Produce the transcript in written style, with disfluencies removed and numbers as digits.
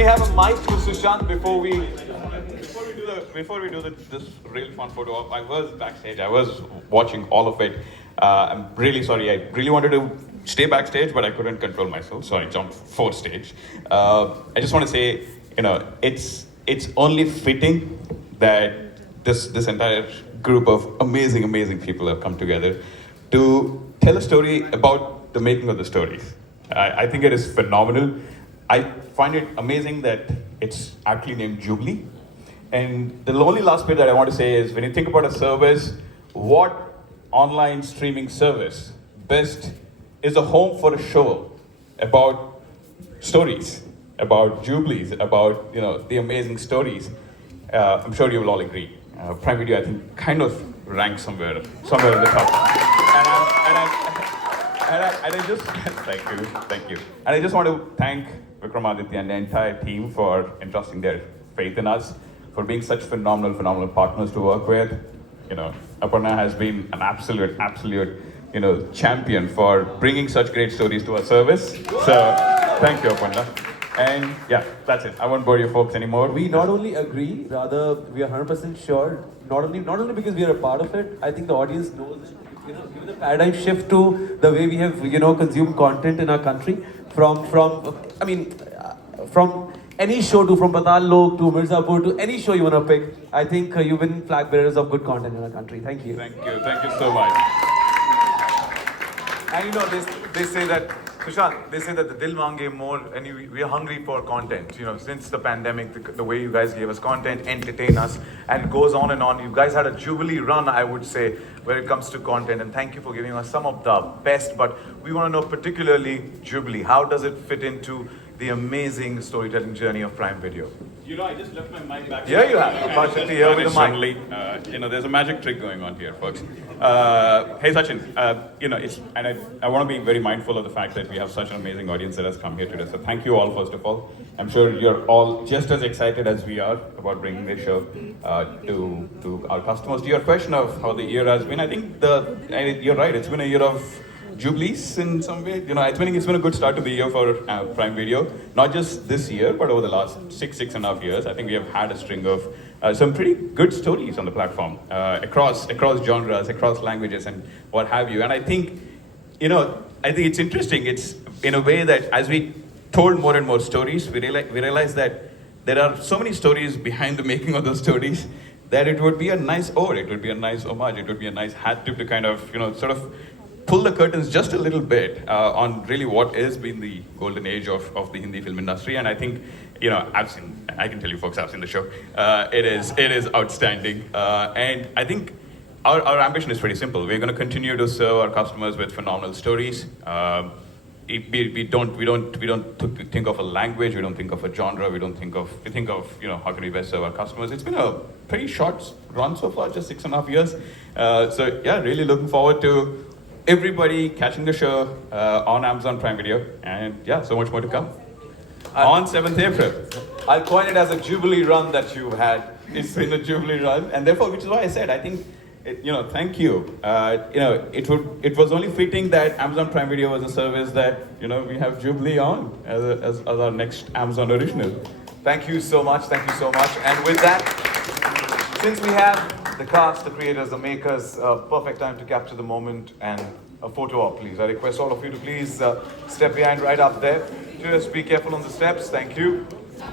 we have a mic to Sushant before we do this real fun photo op? I was backstage. I was watching all of it. I'm really sorry. I really wanted to stay backstage, but I couldn't control myself, so I jumped for stage. I just want to say, it's only fitting that this entire group of amazing people have come together to tell a story about the making of the stories. I think it is phenomenal. I find it amazing that it's actually named Jublee. And the only last bit that I want to say is, when you think about a service, what online streaming service best is a home for a show about stories, about Jublees, about the amazing stories? I'm sure you will all agree. Prime Video, I think, kind of ranks somewhere at the top. And I just thank you. And I just want to thank Vikram, Aditi, and the entire team for entrusting their faith in us, for being such phenomenal partners to work with. Aparna has been an absolute, champion for bringing such great stories to our service. So, thank you, Aparna. And yeah, that's it. I won't bore you folks anymore. We not only agree, rather we are 100% sure. Not only because we are a part of it. I think the audience knows. Given the paradigm shift to the way we have consumed content in our country, from any show from Patal Lok to Mirzapur to any show you want to pick. I think you've been flag bearers of good content in our country. Thank you. Thank you so much. And they say that, Sushant, they say that the Dil Mange more, and we are hungry for content. Since the pandemic, the way you guys gave us content, entertain us, and it goes on and on. You guys had a Jubilee run, I would say, where it comes to content, and thank you for giving us some of the best. But we want to know particularly Jubilee. How does it fit into the amazing storytelling journey of Prime Video? I just left my mic back. Here you have aparshakti here with the mic. Suddenly, there's a magic trick going on here, folks. Hey Sachin, and I want to be very mindful of the fact that we have such an amazing audience that has come here today. So thank you all, first of all. I'm sure you're all just as excited as we are about bringing this show to our customers. To your question of how the year has been, I think you're right. It's been a year of Jubilees in some way. I think it's been a good start to the year for Prime Video. Not just this year, but over the last six and a half years. I think we have had a string of some pretty good stories on the platform, across genres, across languages, and what have you. And I think, it's interesting. It's in a way that as we told more and more stories, we realized that there are so many stories behind the making of those stories that it would be a nice ode, it would be a nice homage, it would be a nice hat tip to kind of, sort of pull the curtains just a little bit on really what has been the golden age of the Hindi film industry. And I think, I can tell you folks, I've seen the show. It is outstanding. And I think our ambition is pretty simple. We're going to continue to serve our customers with phenomenal stories. We don't think of a language, we don't think of a genre, we think of how can we best serve our customers. It's been a pretty short run so far, just 6.5 years. So yeah, really looking forward to everybody catching the show on Amazon Prime Video, and yeah, so much more to come on 7th April. I'll coin it as a Jubilee run that you've had. It's been a Jubilee run, and therefore, which is why I said, I think, thank you. It was only fitting that Amazon Prime Video was a service that, we have Jubilee on as our next Amazon original. Thank you so much. And with that, since we have the cast, the creators, the makers, perfect time to capture the moment and a photo op, please. I request all of you to please step behind right up there. Just be careful on the steps. Thank you.